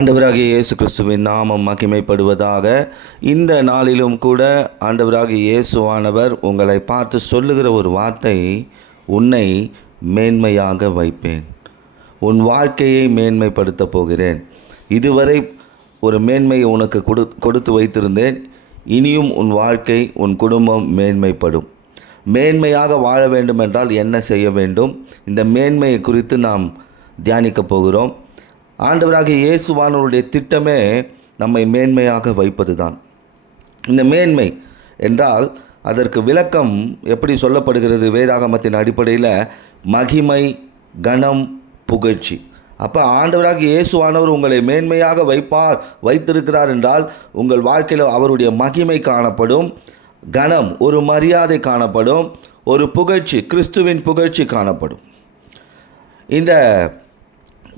ஆண்டவராகிய இயேசு கிறிஸ்துவின் நாமம் மகிமைப்படுவதாக. இந்த நாளிலும் கூட ஆண்டவராகிய இயேசுவானவர் உங்களை பார்த்து சொல்லுகிற ஒரு வார்த்தை, உன்னை மேன்மையாக வைப்பேன், உன் வாழ்க்கையை மேன்மைப்படுத்தப் போகிறேன். இதுவரை ஒரு மேன்மையை உனக்கு கொடுத்து வைத்திருந்தேன். இனியும் உன் வாழ்க்கை, உன் குடும்பம் மேன்மைப்படும். மேன்மையாக வாழ வேண்டும் என்றால் என்ன செய்ய வேண்டும்? இந்த மேன்மையை குறித்து நாம் தியானிக்கப் போகிறோம். ஆண்டவராகிய இயேசுவானவருடைய திட்டமே நம்மை மேன்மையாக வைப்பது தான். இந்த மேன்மை என்றால் அதற்கு விளக்கம் எப்படி சொல்லப்படுகிறது? வேதாகமத்தின் அடிப்படையில் மகிமை, கனம், புகழ்ச்சி. அப்போ ஆண்டவராகிய இயேசுவானவர் உங்களை மேன்மையாக வைத்திருக்கிறார் என்றால் உங்கள் வாழ்க்கையில் அவருடைய மகிமை காணப்படும், கனம் ஒரு மரியாதை காணப்படும், ஒரு புகழ்ச்சி, கிறிஸ்துவின் புகழ்ச்சி காணப்படும். இந்த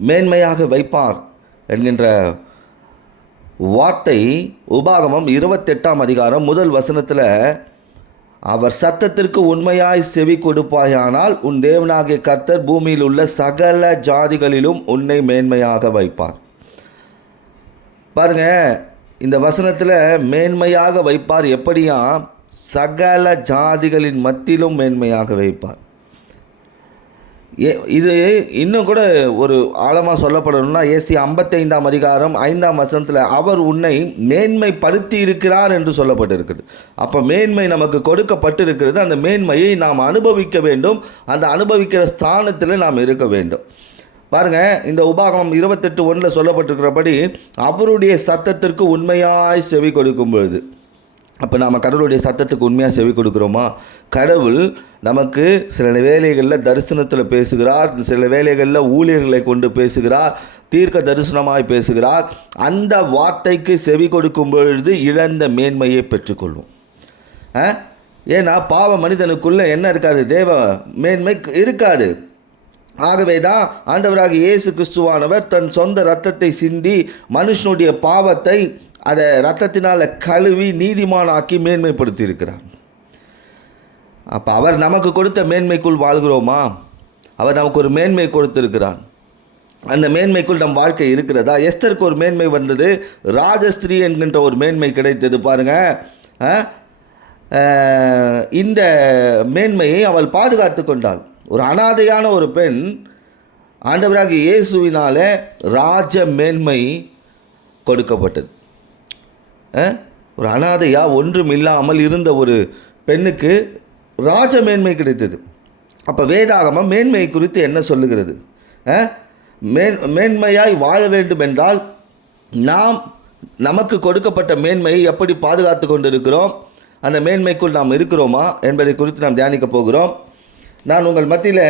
மேன்மையாக வைப்பார் என்கின்ற வார்த்தை உபாகமம் 28ஆம் அதிகாரம் 1 வசனத்தில், அவர் சத்தத்திற்கு உண்மையாய் செவி கொடுப்பாயானால் உன் தேவனாகிய கர்த்தர் பூமியில் உள்ள சகல ஜாதிகளிலும் உன்னை மேன்மையாக வைப்பார். பாருங்க, இந்த வசனத்தில் மேன்மையாக வைப்பார் எப்படியா? சகல ஜாதிகளின் மத்தியிலும் மேன்மையாக வைப்பார். இது இன்னும் கூட ஒரு ஆழமாக சொல்லப்படணும்னா, ஏசி 55ஆம் அதிகாரம் 5ஆம் வசனத்தில் அவர் உன்னை மேன்மைப்படுத்தி இருக்கிறார் என்று சொல்லப்பட்டிருக்குது. அப்போ மேன்மை நமக்கு கொடுக்கப்பட்டிருக்கிறது. அந்த மேன்மையை நாம் அனுபவிக்க வேண்டும். அந்த அனுபவிக்கிற ஸ்தானத்தில் நாம் இருக்க வேண்டும். பாருங்கள், இந்த உபாகமம் 28:1 சொல்லப்பட்டிருக்கிறபடி அவருடைய சத்தத்திற்கு உண்மையாய் செவி கொடுக்கும் பொழுது, அப்போ நாம் கடவுளுடைய சத்தத்துக்கு உண்மையாக செவி கொடுக்குறோமா? கடவுள் நமக்கு சில வேளைகளில் தரிசனத்தில் பேசுகிறார், சில வேளைகளில் ஊழியர்களை கொண்டு பேசுகிறார், தீர்க்க தரிசனமாய் பேசுகிறார். அந்த வார்த்தைக்கு செவி கொடுக்கும் பொழுது இழந்த மேன்மையை பெற்றுக்கொள்வோம். ஏன்னா பாவ மனிதனுக்குள்ளே என்ன இருக்காது? தேவ மேன்மை இருக்காது. ஆகவே தான் ஆண்டவராகிய இயேசு கிறிஸ்துவானவர் தன் சொந்த இரத்தத்தை சிந்தி மனுஷனுடைய பாவத்தை அதை இரத்தத்தினால் கழுவி நீதிமானாக்கி மேன்மைப்படுத்தி இருக்கிறார். அப்போ அவர் நமக்கு கொடுத்த மேன்மைக்குள் வாழ்கிறோமா? அவர் நமக்கு ஒரு மேன்மை கொடுத்திருக்கிறார். அந்த மேன்மைக்குள் நம் வாழ்க்கை இருக்கிறதா? எஸ்தருக்கு ஒரு மேன்மை வந்தது, ராஜஸ்திரீ என்கின்ற ஒரு மேன்மை கிடைத்தது. பாருங்கள், இந்த மேன்மையை அவள் பாதுகாத்து கொண்டாள். ஒரு அனாதையான ஒரு பெண் ஆண்டவராகிய இயேசுவினால ராஜ மேன்மை கொடுக்கப்பட்டது. ஒரு அனாதையாக ஒன்றும் இல்லாமல் இருந்த ஒரு பெண்ணுக்கு ராஜ மேன்மை கிடைத்தது. அப்போ வேதாகமம் மேன்மை குறித்து என்ன சொல்லுகிறது? மேன்மையாய் வாழ வேண்டும் என்றால் நாம் நமக்கு கொடுக்கப்பட்ட மேன்மையை எப்படி பாதுகாத்து கொண்டு இருக்கிறோம், அந்த மேன்மைக்குள் நாம் இருக்கிறோமா என்பதை குறித்து நாம் தியானிக்க போகிறோம். நான் உங்கள் மத்தியில்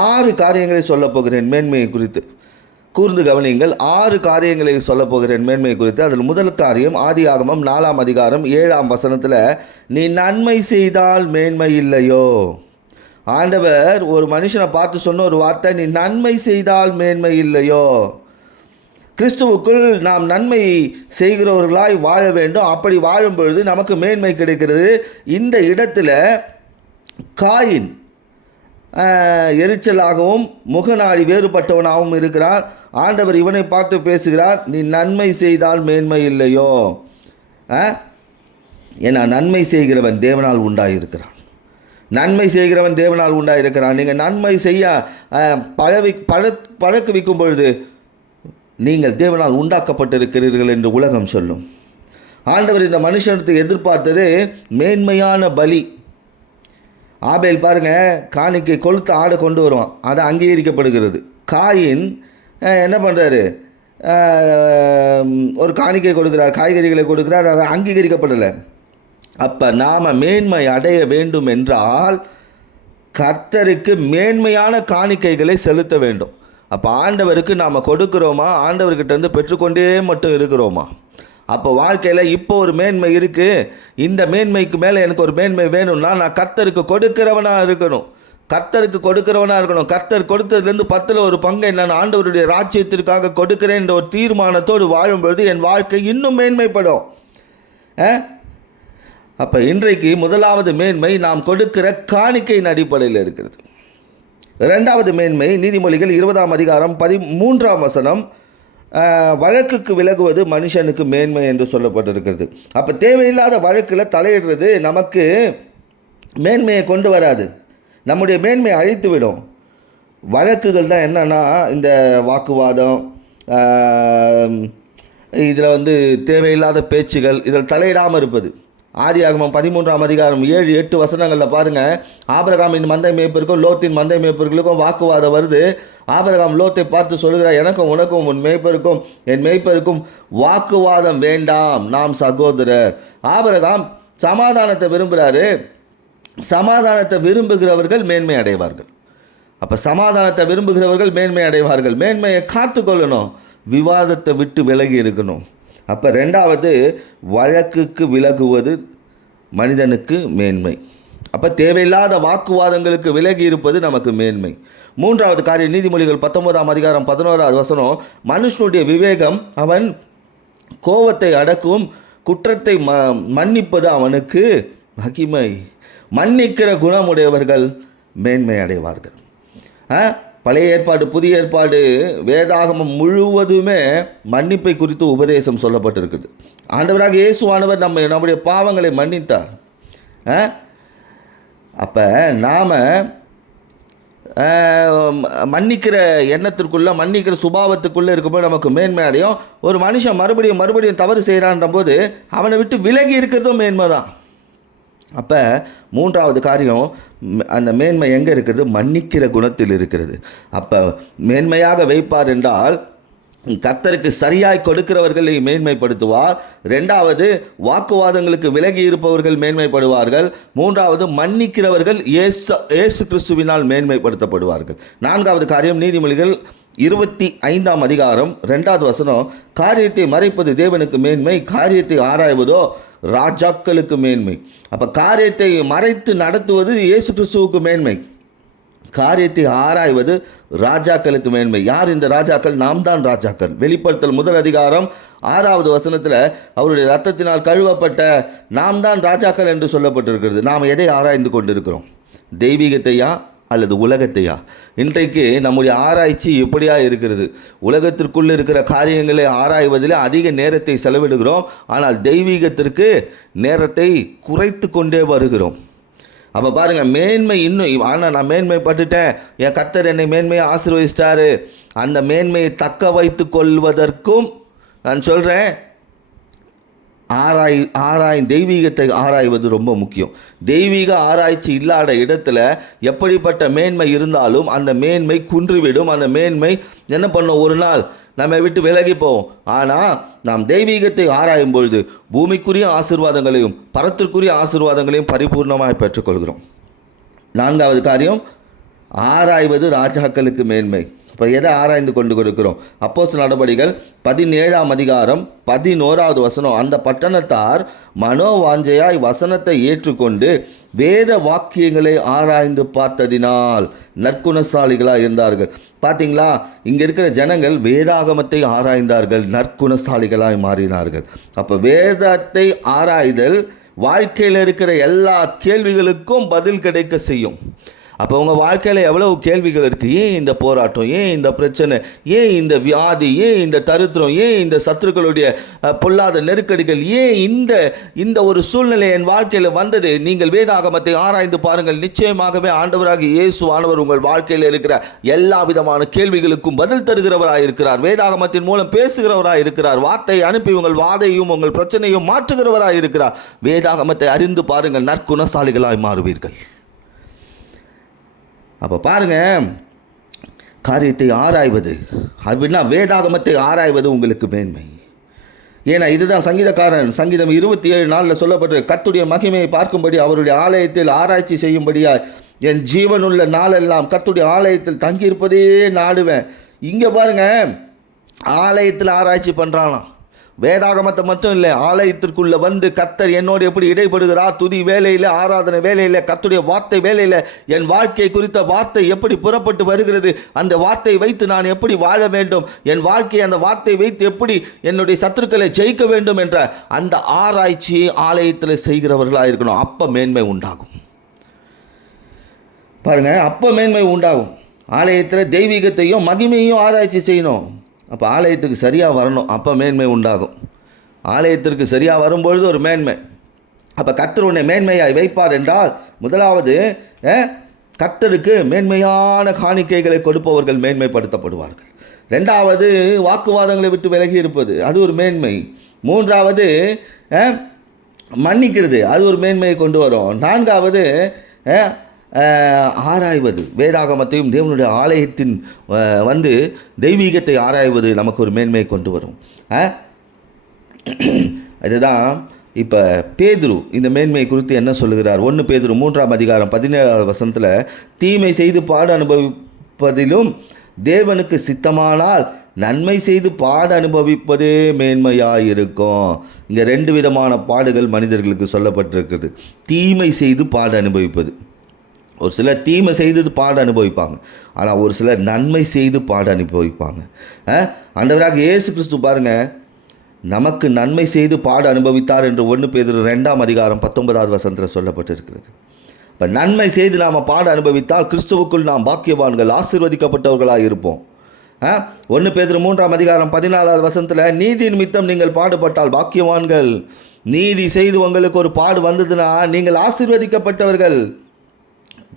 6 காரியங்களை சொல்லப் போகிறேன் மேன்மையை குறித்து. கூர்ந்து கவனியுங்கள். 6 காரியங்களை சொல்லப் போகிறேன் மேன்மை குறித்து. அதில் முதல் காரியம் ஆதியாகமம் 4ஆம் அதிகாரம் 7ஆம் வசனத்தில், நீ நன்மை செய்தால் மேன்மை இல்லையோ? ஆண்டவர் ஒரு மனுஷனை பார்த்து சொன்ன ஒரு வார்த்தை, நீ நன்மை செய்தால் மேன்மை இல்லையோ? கிறிஸ்துவுக்குள் நாம் நன்மை செய்கிறவர்களாய் வாழ வேண்டும். அப்படி வாழும் பொழுது நமக்கு மேன்மை கிடைக்கிறது. இந்த இடத்துல காயின் எரிச்சலாகவும் முகநாடி வேறுபட்டவனாகவும் இருக்கிறார். ஆண்டவர் இவனை பார்த்து பேசுகிறார், நீ நன்மை செய்தால் மேன்மை இல்லையோ? ஏன்னா நன்மை செய்கிறவன் தேவனால் உண்டாயிருக்கிறான். நன்மை செய்கிறவன் தேவனால் உண்டாயிருக்கிறான். நீங்கள் நன்மை செய்ய பழக்குவிக்கும் பொழுது நீங்கள் தேவனால் உண்டாக்கப்பட்டிருக்கிறீர்கள் என்று உலகம் சொல்லும். ஆண்டவர் இந்த மனுஷனுக்கு எதிர்பார்த்தது மேன்மையான பலி. ஆபேல் பாருங்கள், காணிக்கை கொளுத்த ஆடை கொண்டு வருவான், அது அங்கீகரிக்கப்படுகிறது. காயின் என்ன பண்ணுறாரு? ஒரு காணிக்கை கொடுக்குறார், காய்கறிகளை கொடுக்குறார், அது அங்கீகரிக்கப்படலை. அப்போ நாம் மேன்மை அடைய வேண்டும் என்றால் கர்த்தருக்கு மேன்மையான காணிக்கைகளை செலுத்த வேண்டும். அப்போ ஆண்டவருக்கு நாம் கொடுக்குறோமா? ஆண்டவர்கிட்ட பெற்றுக்கொண்டே மட்டும் இருக்கிறோமா? அப்போ வாழ்க்கையில் இப்போ ஒரு மேன்மை இருக்குது, இந்த மேன்மைக்கு மேலே எனக்கு ஒரு மேன்மை வேணும்னா நான் கர்த்தருக்கு கொடுக்கிறவனாக இருக்கணும். கர்த்தர் கொடுத்ததுலேருந்து 10ல் ஒரு பங்கை நான் ஆண்டவருடைய ராஜ்யத்திற்காக கொடுக்கிறேன் என்ற ஒரு தீர்மானத்தோடு வாழும்பொழுது என் வாழ்க்கை இன்னும் மேன்மைப்படும். அப்போ இன்றைக்கு முதலாவது மேன்மை நாம் கொடுக்கிற காணிக்கையின் அடிப்படையில் இருக்கிறது. இரண்டாவது மேன்மை நீதிமொழிகள் 20ஆம் அதிகாரம் 13ஆம் வசனம், வழக்குக்கு விலகுவது மனுஷனுக்கு மேன்மை என்று சொல்லப்பட்டிருக்கிறது. அப்போ தேவையில்லாத வழக்கில் தலையிடுறது நமக்கு மேன்மையை கொண்டு வராது, நம்முடைய மேன்மையை அழித்து விடும். வழக்குகள் தான் என்னென்னா இந்த வாக்குவாதம், இதில் தேவையில்லாத பேச்சுகள், இதில் தலையிடாமல் இருப்பது. ஆதியாகமம் 13ஆம் அதிகாரம் 7-8 வசனங்களில் பாருங்கள், ஆபிரகாமின் மந்தை மேய்ப்பருக்கும் லோத்தின் மந்தை மேய்ப்பர்களுக்கும் வாக்குவாதம் வருது. ஆபிரகாம் லோத்தை பார்த்து சொல்கிறார், எனக்கும் உனக்கும் உன் மேய்ப்பருக்கும் என் மேய்ப்பருக்கும் வாக்குவாதம் வேண்டாம், நாம் சகோதரர். ஆபிரகாம் சமாதானத்தை விரும்புகிறாரு. சமாதானத்தை விரும்புகிறவர்கள் மேன்மை அடைவார்கள். அப்போ சமாதானத்தை விரும்புகிறவர்கள் மேன்மை அடைவார்கள். மேன்மையை காத்து கொள்ளணும், விவாதத்தை விட்டு விலகி இருக்கணும். அப்போ ரெண்டாவது, வழக்குக்கு விலகுவது மனிதனுக்கு மேன்மை. அப்போ தேவையில்லாத வாக்குவாதங்களுக்கு விலகி இருப்பது நமக்கு மேன்மை. மூன்றாவது காரியம், நீதிமொழிகள் 19ஆம் அதிகாரம் 11வது வசனம், மனுஷனுடைய விவேகம் அவன் கோபத்தை அடக்கும், குற்றத்தை மன்னிப்பது அவனுக்கு மகிமை. மன்னிக்கிற குணமுடையவர்கள் மேன்மை அடைவார்கள். பழைய ஏற்பாடு புதிய ஏற்பாடு வேதாகமம் முழுவதுமே மன்னிப்பை குறித்து உபதேசம் சொல்லப்பட்டிருக்குது. ஆண்டவராக இயேசுவானவர் நம்முடைய பாவங்களை மன்னித்தார். அப்போ நாம் மன்னிக்கிற எண்ணத்திற்குள்ளே, மன்னிக்கிற சுபாவத்துக்குள்ளே இருக்கும்போது நமக்கு மேன்மை அடையும். ஒரு மனுஷன் மறுபடியும் தவறு செய்கிறான்ற போது அவனை விட்டு விலகி இருக்கிறதும் மேன்மை தான். அப்போ மூன்றாவது காரியம், அந்த மேன்மை எங்கே இருக்கிறது? மன்னிக்கிற குணத்தில் இருக்கிறது. அப்போ மேன்மையாக வைப்பார் என்றால் கர்த்தருக்கு சரியாய் கொடுக்கிறவர்களை மேன்மைப்படுத்துவார். ரெண்டாவது, வாக்குவாதங்களுக்கு விலகி இருப்பவர்கள் மேன்மைப்படுவார்கள். மூன்றாவது, மன்னிக்கிறவர்கள் இயேசு கிறிஸ்துவினால் மேன்மைப்படுத்தப்படுவார்கள். நான்காவது காரியம், நீதிமொழிகள் 25ஆம் அதிகாரம் 2வது வசனம், காரியத்தை மறைப்பது தேவனுக்கு மேன்மை, காரியத்தை ஆராய்வதோ ராஜாக்களுக்கு மேன்மை. அப்போ காரியத்தை மறைத்து நடத்துவது இயேசு கிறிஸ்துவுக்கு மேன்மை, காரியத்தை ஆராய்வது ராஜாக்களுக்கு மேன்மை. யார் இந்த ராஜாக்கள்? நாம் தான் ராஜாக்கள். வெளிப்படுத்தல் 1 அதிகாரம் 6வது வசனத்தில் அவருடைய இரத்தத்தினால் கழுவப்பட்ட நாம் தான் ராஜாக்கள் என்று சொல்லப்பட்டிருக்கிறது. நாம் எதை ஆராய்ந்து கொண்டிருக்கிறோம்? தெய்வீகத்தையா அல்லது உலகத்தையா? இன்றைக்கு நம்முடைய ஆராய்ச்சி எப்படியா இருக்கிறது? உலகத்திற்குள்ளே இருக்கிற காரியங்களை ஆராய்வதில் அதிக நேரத்தை செலவிடுகிறோம், ஆனால் தெய்வீகத்திற்கு நேரத்தை குறைத்து கொண்டே வருகிறோம். அப்போ பாருங்கள், மேன்மை இன்னும், ஆனால் நான் மேன்மைப்பட்டுட்டேன், என் கர்த்தர் என்னை மேன்மையை ஆசீர்வதிச்சிட்டாரு, அந்த மேன்மையை தக்க வைத்து கொள்வதற்கும் நான் சொல்கிறேன், தெய்வீகத்தை ஆராய்வது ரொம்ப முக்கியம். தெய்வீக ஆராய்ச்சி இல்லாத இடத்துல எப்படிப்பட்ட மேன்மை இருந்தாலும் அந்த மேன்மை குன்றிவிடும். அந்த மேன்மை என்ன பண்ணும்? ஒரு நாள் நம்ம விட்டு விலகி போவோம். ஆனால் நாம் தெய்வீகத்தை ஆராயும் பொழுது பூமிக்குரிய ஆசீர்வாதங்களையும் பரத்திற்குரிய ஆசீர்வாதங்களையும் பரிபூர்ணமாக பெற்றுக்கொள்கிறோம். நான்காவது காரியம், ஆராய்வது ராஜாக்களுக்கு மேன்மை. இப்போ எதை ஆராய்ந்து கொண்டு கொடுக்கிறோம்? அப்போஸ்தலர் நடபடிகள் 17ஆம் அதிகாரம் 11வது வசனம், அந்த பட்டணத்தார் மனோவாஞ்சையாய் வசனத்தை ஏற்றுக்கொண்டு வேத வாக்கியங்களை ஆராய்ந்து பார்த்ததினால் நற்குணசாலிகளாக இருந்தார்கள். பார்த்தீங்களா, இங்கே இருக்கிற ஜனங்கள் வேதாகமத்தை ஆராய்ந்தார்கள், நற்குணசாலிகளாய் மாறினார்கள். அப்போ வேதத்தை ஆராய்தல் வாழ்க்கையில் இருக்கிற எல்லா கேள்விகளுக்கும் பதில் கிடைக்க செய்யும். அப்போ உங்கள் வாழ்க்கையில் எவ்வளவு கேள்விகள் இருக்குது? ஏன் இந்த போராட்டம், ஏன் இந்த பிரச்சனை, ஏன் இந்த வியாதி, ஏன் இந்த தரித்திரம், ஏன் இந்த சத்துருக்களுடைய பொல்லாத நெருக்கடிகள், ஏன் இந்த ஒரு சூழ்நிலை என் வாழ்க்கையில் வந்தது? நீங்கள் வேதாகமத்தை ஆராய்ந்து பாருங்கள். நிச்சயமாகவே ஆண்டவராகிய இயேசுவானவர் உங்கள் வாழ்க்கையில் இருக்கிற எல்லா விதமான கேள்விகளுக்கும் பதில் தருகிறவராக இருக்கிறார். வேதாகமத்தின் மூலம் பேசுகிறவராக இருக்கிறார். வார்த்தை அனுப்பி உங்கள் வாதையும் உங்கள் பிரச்சனையும் மாற்றுகிறவராக இருக்கிறார். வேதாகமத்தை அறிந்து பாருங்கள், நற்குணசாலிகளாய் மாறுவீர்கள். அப்போ பாருங்கள், காரியத்தை ஆராய்வது அப்படின்னா வேதாகமத்தை ஆராய்வது உங்களுக்கு மேன்மை. ஏன்னா இதுதான் சங்கீதக்காரன் சங்கீதம் 27:4 சொல்லப்பட்டு, கர்த்தருடைய மகிமையை பார்க்கும்படி அவருடைய ஆலயத்தில் ஆராய்ச்சி செய்யும்படியா என் ஜீவனுள்ள நாளெல்லாம் கர்த்தருடைய ஆலயத்தில் தங்கியிருப்பதே நாடுவேன். இங்கே பாருங்கள், ஆலயத்தில் ஆராய்ச்சி பண்ணுறானாம். வேதாகமத்தை மட்டும் இல்லை, ஆலயத்திற்குள்ளே வந்து கர்த்தர் என்னோடு எப்படி இடைப்படுகிறார், துதி வேலையில், ஆராதனை வேலையில், கர்த்தருடைய வார்த்தை வேலையில் என் வாழ்க்கை குறித்த வார்த்தை எப்படி புறப்பட்டு வருகிறது, அந்த வார்த்தையை வைத்து நான் எப்படி வாழ வேண்டும், என் வாழ்க்கையை அந்த வார்த்தையை வைத்து எப்படி என்னுடைய சத்துருக்களை ஜெயிக்க வேண்டும் என்ற அந்த ஆராய்ச்சியை ஆலயத்தில் செய்கிறவர்களாக இருக்கணும். அப்போ மேன்மை உண்டாகும். பாருங்கள், அப்போ மேன்மை உண்டாகும். ஆலயத்தில் தெய்வீகத்தையும் மகிமையும் ஆராய்ச்சி செய்யணும். அப்போ ஆலயத்துக்கு சரியாக வரணும், அப்போ மேன்மை உண்டாகும். ஆலயத்திற்கு சரியாக வரும்பொழுது ஒரு மேன்மை. அப்போ கர்த்தர் உன்னை மேன்மையாய் வைப்பார் என்றால், முதலாவது கர்த்தருக்கு மேன்மையான காணிக்கைகளை கொடுப்பவர்கள் மேன்மைப்படுத்தப்படுவார்கள். ரெண்டாவது, வாக்குவாதங்களை விட்டு விலகி இருப்பது, அது ஒரு மேன்மை. மூன்றாவது, மன்னிக்கிறது, அது ஒரு மேன்மையை கொண்டு வரும். நான்காவது, ஆராய்வது, வேதாகமத்தையும் தேவனுடைய ஆலயத்தின் தெய்வீகத்தை ஆராய்வது நமக்கு ஒரு மேன்மையை கொண்டு வரும். இதுதான் இப்போ பேதுரு இந்த மேன்மை குறித்து என்ன சொல்லுகிறார்? 1 பேதுரு 3ஆம் அதிகாரம் 17வது வசனத்தில், தீமை செய்து பாடு அனுபவிப்பதிலும் தேவனுக்கு சித்தமானால் நன்மை செய்து பாடு அனுபவிப்பதே மேன்மையாயிருக்கும். இங்கே 2 விதமான பாடுகள் மனிதர்களுக்கு சொல்லப்பட்டிருக்குது. தீமை செய்து பாடு அனுபவிப்பது, ஒரு சிலர் தீமை செய்து பாடு அனுபவிப்பாங்க, ஆனால் ஒரு சிலர் நன்மை செய்து பாடு அனுபவிப்பாங்க. ஆண்டவராக இயேசு கிறிஸ்து பாருங்கள், நமக்கு நன்மை செய்து பாடு அனுபவித்தார் என்று 1 பேதுரு 2ஆம் அதிகாரம் 19வது வசனத்தில் சொல்லப்பட்டிருக்கிறது. இப்போ நன்மை செய்து நாம் பாடு அனுபவித்தால் கிறிஸ்துவுக்குள் நாம் பாக்கியவான்கள், ஆசீர்வதிக்கப்பட்டவர்களாக இருப்போம். 1 பேதுரு 3ஆம் அதிகாரம் 14வது வசனத்தில், நீதி நிமித்தம் நீங்கள் பாடுபட்டால் பாக்கியவான்கள். நீதி செய்து உங்களுக்கு ஒரு பாடு வந்ததுன்னா நீங்கள் ஆசீர்வதிக்கப்பட்டவர்கள்.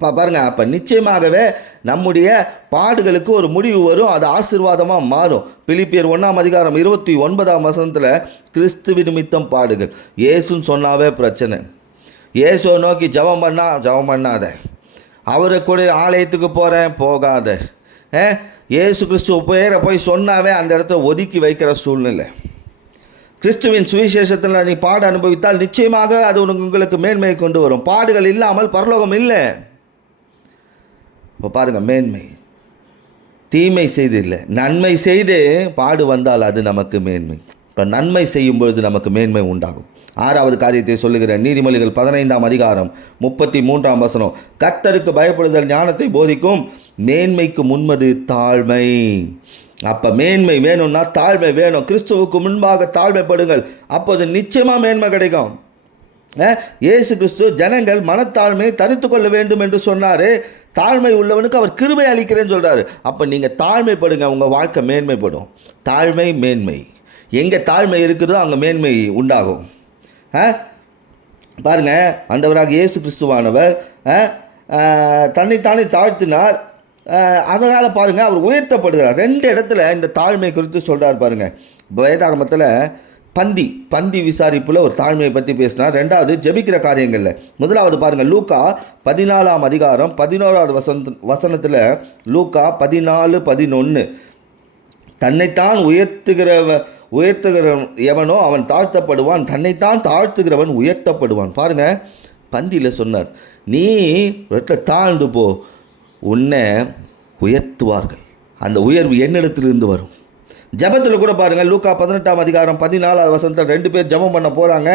பாருங்கள், அப்போ நிச்சயமாகவே நம்முடைய பாடுகளுக்கு ஒரு முடிவு வரும், அது ஆசீர்வாதமாக மாறும். பிலிப்பியர் 1ஆம் அதிகாரம் 29ஆம் வசனத்தில், கிறிஸ்துவ நிமித்தம் பாடுகள். இயேசுன்னு சொன்னாவே பிரச்சனை. இயேசுவை நோக்கி ஜெபம் பண்ணாத, அவரை கூட ஆலயத்துக்கு போகிறேன் போகாத. இயேசு கிறிஸ்துவ பேரை போய் சொன்னாவே அந்த இடத்துல ஒதுக்கி வைக்கிற சூழ்நிலை. கிறிஸ்துவின் சுவிசேஷத்தில் நீ பாடு அனுபவித்தால் நிச்சயமாக அது உங்களுக்கு மேன்மையை கொண்டு வரும். பாடுகள் இல்லாமல் பரலோகம் இல்லை. இப்போ பாருங்கள், மேன்மை தீமை செய்து இல்லை, நன்மை செய்து பாடு வந்தால் அது நமக்கு மேன்மை. இப்போ நன்மை செய்யும் பொழுது நமக்கு மேன்மை உண்டாகும். 6வது காரியத்தை சொல்லுகிற நீதிமொழிகள் 15ஆம் அதிகாரம் 33ஆம் வசனம், கர்த்தருக்கு பயப்படுதல் ஞானத்தை போதிக்கும், மேன்மைக்கு முன்மது தாழ்மை. அப்போ மேன்மை வேணும்னா தாழ்மை வேணும். கிறிஸ்துவுக்கு முன்பாக தாழ்மைப்படுங்கள், அப்போது நிச்சயமாக மேன்மை கிடைக்கும். இயேசு கிறிஸ்து ஜனங்கள் மனத்தாழ்மையை தரித்து கொள்ள வேண்டும் என்று சொன்னார். தாழ்மை உள்ளவனுக்கு அவர் கிருபை அளிக்கிறேன்னு சொல்கிறாரு. அப்போ நீங்கள் தாழ்மைப்படுங்க, உங்கள் வாழ்க்கை மேன்மைப்படும். தாழ்மை மேன்மை, எங்கே தாழ்மை இருக்கிறதோ அங்கே மேன்மை உண்டாகும். பாருங்கள், ஆண்டவராக இயேசு கிறிஸ்துவானவர் தன்னைத்தானே தாழ்த்தினார், அதனால் பாருங்கள் அவர் உயர்த்தப்படுகிறார். 2 இடத்துல இந்த தாழ்மை குறித்து சொல்கிறார். பாருங்கள், வேதாகமத்தில் பந்தி விசாரிப்பில் ஒரு தாழ்மையை பற்றி பேசினார். 2வது ஜெபிக்கிற காரியங்களில். முதலாவது பாருங்கள், லூக்கா 14ஆம் அதிகாரம் 11வது வசனத்தில், லூக்கா 14:11, தன்னைத்தான் உயர்த்துகிற எவனோ அவன் தாழ்த்தப்படுவான், தன்னைத்தான் தாழ்த்துகிறவன் உயர்த்தப்படுவான். பாருங்கள், பந்தியில் சொன்னார், நீ தாழ்ந்து போ, உன்னை உயர்த்துவார்கள். அந்த உயர்வு என்னிடத்திலிருந்து வரும். ஜபத்தில் கூட பாருங்கள், லூக்கா 18ஆம் அதிகாரம் 14வது வசனத்தில் 2 பேர் ஜபம் பண்ண போகிறாங்க.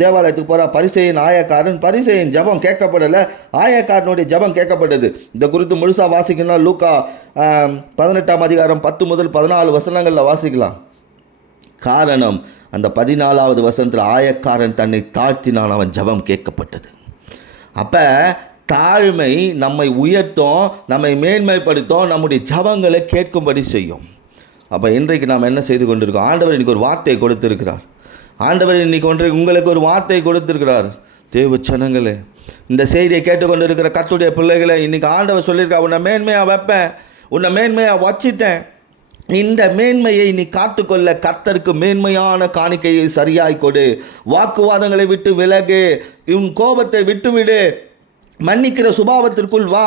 தேவாலயத்துக்கு போகிற பரிசேயன் ஜபம் கேட்கப்படலை, ஆயக்காரனுடைய ஜபம் கேட்கப்பட்டது. இந்த குறித்து முழுசாக வாசிக்கணும்னா லூக்கா 18ஆம் அதிகாரம் 10 முதல் 14 வசனங்களில் வாசிக்கலாம். காரணம், அந்த 14வது வசனத்தில் ஆயக்காரன் தன்னை தாழ்த்தினான், அவன் ஜபம் கேட்கப்பட்டது. அப்போ தாழ்மை நம்மை உயர்த்தும், நம்மை மேன்மைப்படுத்தும், நம்முடைய ஜபங்களை கேட்கும்படி செய்யும். அப்போ இன்றைக்கு நாம் என்ன செய்து கொண்டிருக்கோம்? ஆண்டவர் இன்றைக்கி ஒரு வார்த்தை கொடுத்திருக்கிறார். ஆண்டவர் இன்றைக்கி உங்களுக்கு ஒரு வார்த்தை கொடுத்திருக்கிறார். தேவ ஜனங்களே, இந்த செய்தியை கேட்டுக்கொண்டு இருக்கிற கர்த்தருடைய பிள்ளைகளை, இன்றைக்கி ஆண்டவர் சொல்லியிருக்கா, உன்னை மேன்மையாக வைப்பேன், உன்னை மேன்மையாக வச்சிட்டேன். இந்த மேன்மையை நீ காத்துக்கொள்ள கர்த்தருக்கு மேன்மையான காணிக்கையை சரியாய் கொடு. வாக்குவாதங்களை விட்டு விலகு, உன் கோபத்தை விட்டுவிடு, மன்னிக்கிற சுபாவத்திற்குள் வா.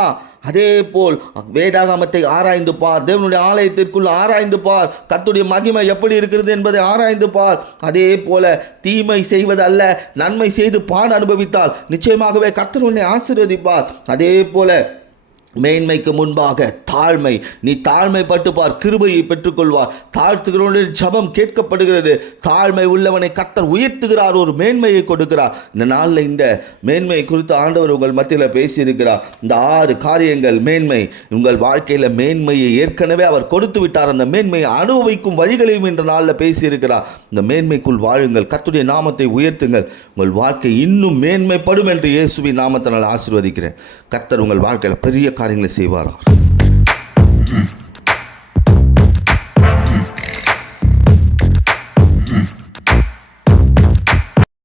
அதே போல் வேதாகமத்தை ஆராய்ந்து பார், தேவனுடைய ஆலயத்திற்குள் ஆராய்ந்து பார், கர்த்தருடைய மகிமை எப்படி இருக்கிறது என்பதை ஆராய்ந்து பார். அதே போல தீமை செய்வது அல்ல, நன்மை செய்து பாடு அனுபவித்தால் நிச்சயமாகவே கர்த்தர் உன்னை ஆசீர்வதிப்பார். அதே போல மேன்மைக்கு முன்பாக தாழ்மை, நீ தாழ்மைப்பட்டு பார், கிருபையை பெற்றுக்கொள்வார். தாழ்த்துகிறவனுடைய ஜபம் கேட்கப்படுகிறது. தாழ்மை உள்ளவனை கர்த்தர் உயர்த்துகிறார், ஒரு மேன்மையை கொடுக்கிறார். இந்த நாளில் இந்த மேன்மை குறித்து ஆண்டவர் உங்கள் மத்தியில் பேசியிருக்கிறார். இந்த 6 காரியங்கள் மேன்மை, உங்கள் வாழ்க்கையில் மேன்மையை ஏற்கனவே அவர் கொடுத்து விட்டார். அந்த மேன்மையை அனுபவிக்கும் வழிகளையும் இந்த நாளில் பேசியிருக்கிறார். இந்த மேன்மைக்குள் வாழுங்கள், கர்த்தருடைய நாமத்தை உயர்த்துங்கள், உங்கள் வாழ்க்கை இன்னும் மேன்மைப்படும் என்று இயேசுவின் நாமத்தினால் ஆசீர்வதிக்கிறேன். கர்த்தர் உங்கள் வாழ்க்கையில் பெரிய காரியங்களை செய்வாராம்.